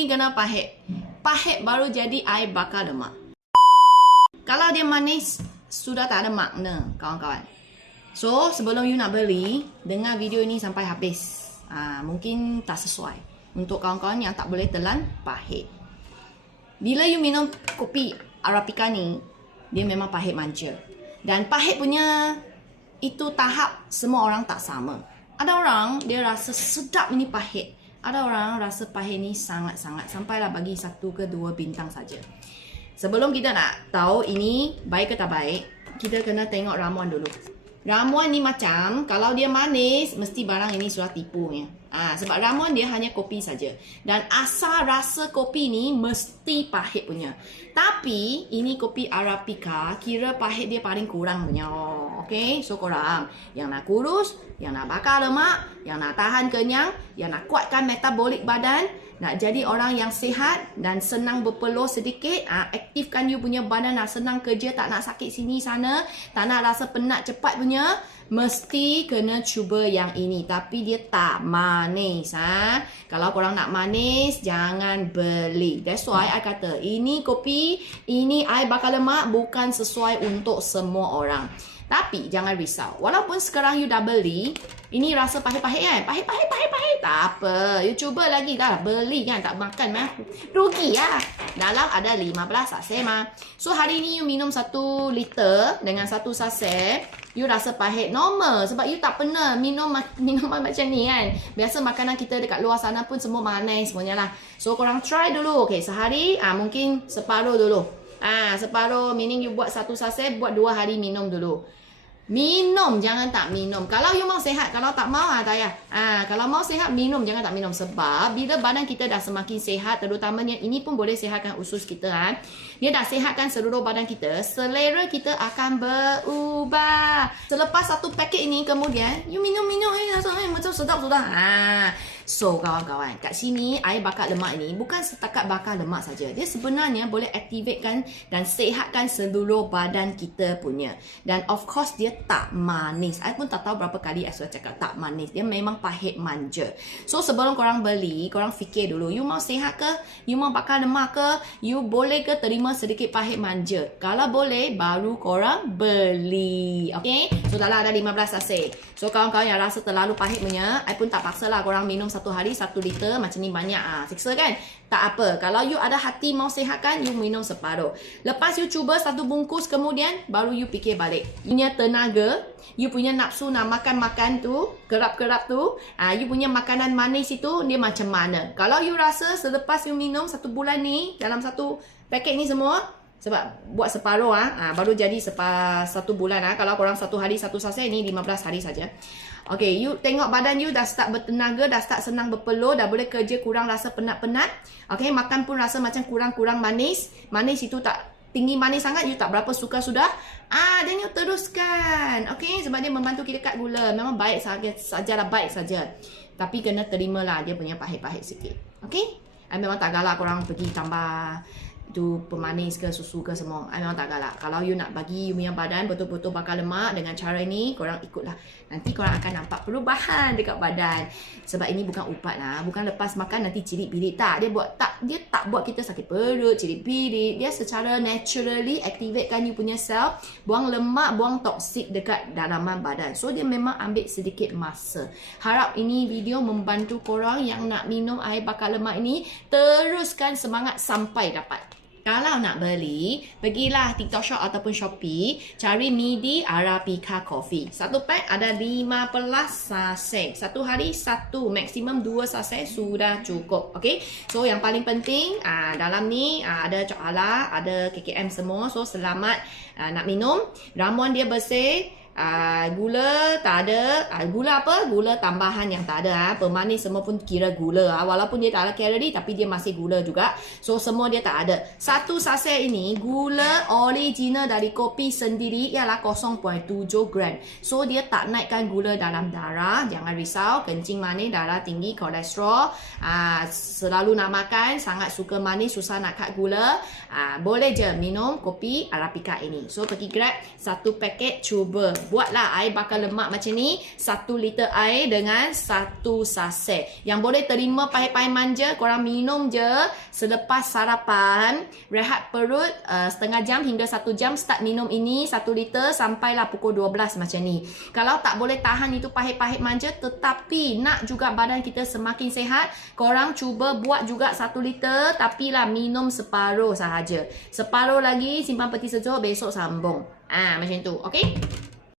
mesti kena pahit. Pahit baru jadi air bakar lemak. Kalau dia manis, sudah tak ada makna, kawan-kawan. So, sebelum you nak beli, dengar video ini sampai habis. Ah, mungkin tak sesuai. Untuk kawan-kawan yang tak boleh telan, pahit. Bila you minum kopi Arabica ni, dia memang pahit manja. Dan pahit punya itu tahap semua orang tak sama. Ada orang dia rasa sedap ini pahit. Ada orang rasa pahit ni sangat-sangat sampailah bagi satu ke dua bintang saja. Sebelum kita nak tahu ini baik ke tak baik, kita kena tengok ramuan dulu. Ramuan ni macam kalau dia manis mesti barang ini sudah tipu ya. Ah sebab ramuan dia hanya kopi saja. Dan asal rasa kopi ni mesti pahit punya. Tapi ini kopi Arabica kira pahit dia paling kurang punya. Oh, okay? So korang yang nak kurus, yang nak bakar lemak, yang nak tahan kenyang, yang nak kuatkan metabolik badan, nak jadi orang yang sihat dan senang berpeluh sedikit, ah, aktifkan you punya badan nak senang kerja, tak nak sakit sini sana, tak nak rasa penat cepat punya, mesti kena cuba yang ini. Tapi dia tak manis. Ha? Kalau korang nak manis, jangan beli. That's why I kata, ini kopi, ini air bakar lemak bukan sesuai untuk semua orang. Tapi jangan risau. Walaupun sekarang you dah beli, ini rasa pahit-pahit kan? Pahit-pahit, pahit-pahit. Tak apa. You cuba lagi dah. Beli kan, tak makan mah. Rugi lah. Dalam ada 15 sachet mah. So hari ni you minum 1 liter dengan 1 sachet. You rasa pahit normal sebab you tak pernah minum minuman macam ni kan. Biasa makanan kita dekat luar sana pun semua manis semuanya lah. So korang try dulu. Okay, sehari ah mungkin separuh dulu. Ah, separuh meaning you buat satu sachet, buat dua hari minum dulu. Minum jangan tak minum. Kalau you mau sehat, kalau tak mau ah tak payah. Ah, kalau mau sehat minum jangan tak minum sebab bila badan kita dah semakin sehat terutamanya ini pun boleh sehatkan usus kita kan. Dia dah sehatkan seluruh badan kita, selera kita akan berubah. Selepas satu paket ini kemudian you minum-minum eh rasa eh, macam sedap sudah. Ah, So kawan-kawan, kat sini air bakar lemak ni bukan setakat bakar lemak saja. Dia sebenarnya boleh aktifkan dan sehatkan seluruh badan kita punya. Dan of course dia tak manis. I pun tak tahu berapa kali sudah cakap tak manis. Dia memang pahit manja. So sebelum korang beli, korang fikir dulu, you mau sehat ke? You mau bakar lemak ke? You boleh ke terima sedikit pahit manja? Kalau boleh, baru korang beli. Okay? So dalam ada 15 sachet. So kawan-kawan yang rasa terlalu pahit punya, I pun tak paksa lah korang minum satu hari satu liter macam ni banyak ah siksa kan? Tak apa kalau you ada hati mau sehatkan you minum separuh. Lepas you cuba satu bungkus kemudian baru you fikir balik. You punya tenaga you punya nafsu nak makan-makan tu kerap-kerap tu ah you punya makanan manis itu dia macam mana? Kalau you rasa selepas you minum satu bulan ni dalam satu paket ni semua sebab buat separuh ah, ah baru jadi sepa, satu bulan ah kalau korang satu hari satu saset ni 15 hari saja Okay, you tengok badan you dah start bertenaga, dah start senang berpeluh, dah boleh kerja kurang rasa penat-penat. Okay, makan pun rasa macam kurang-kurang manis. Manis itu tak tinggi manis sangat, you tak berapa suka sudah. Ah, dan you teruskan. Okay, sebab dia membantu kita kat gula. Memang baik saja, sajalah baik saja. Tapi kena terimalah dia punya pahit-pahit sikit. Okay? I memang tak galak korang pergi tambah tu pemanis ke susu ke semua I memang tak galak. Kalau you nak bagi you punya badan betul-betul bakar lemak dengan cara ni korang ikutlah. Nanti korang akan nampak perubahan dekat badan. Sebab ini bukan ubat lah bukan lepas makan nanti cirit birit tak dia buat tak dia tak buat kita sakit perut cirit birit dia secara naturally activatekan you punya sel buang lemak buang toksik dekat dalaman badan. So dia memang ambil sedikit masa. Harap ini video membantu korang yang nak minum air bakar lemak ini teruskan semangat sampai dapat kalau nak beli, pergilah TikTok Shop ataupun Shopee, cari Midi Arabica Coffee. Satu pack ada 15 sachet. Satu hari satu, maksimum dua sachet sudah cukup. Okay? So yang paling penting, aa, dalam ni aa, ada coklat, ada KKM semua. So selamat aa, nak minum. Ramuan dia bersih. Uh, gula tak ada. Uh, Gula apa? Gula tambahan yang tak ada uh. Pemanis semua pun kira gula uh. Walaupun dia tak ada kalori Tapi dia masih gula juga. So semua dia tak ada. Satu sachet ini Gula original dari kopi sendiri Ialah 0.7 gram. So dia tak naikkan gula dalam darah. Jangan risau Kencing manis, darah tinggi, kolesterol. Uh, Selalu nak makan Sangat suka manis Susah nak cut gula. Uh, Boleh je minum kopi Arabica ini. So pergi grab Satu paket cuba Buatlah air bakar lemak macam ni. Satu liter air dengan satu saset. Yang boleh terima pahit-pahit manja, korang minum je selepas sarapan. Rehat perut uh, setengah jam hingga satu jam. Start minum ini satu liter sampailah pukul 12 macam ni. Kalau tak boleh tahan itu pahit-pahit manja tetapi nak juga badan kita semakin sihat, korang cuba buat juga satu liter tapi lah minum separuh sahaja. Separuh lagi simpan peti sejuk besok sambung. Ah macam tu. Okey?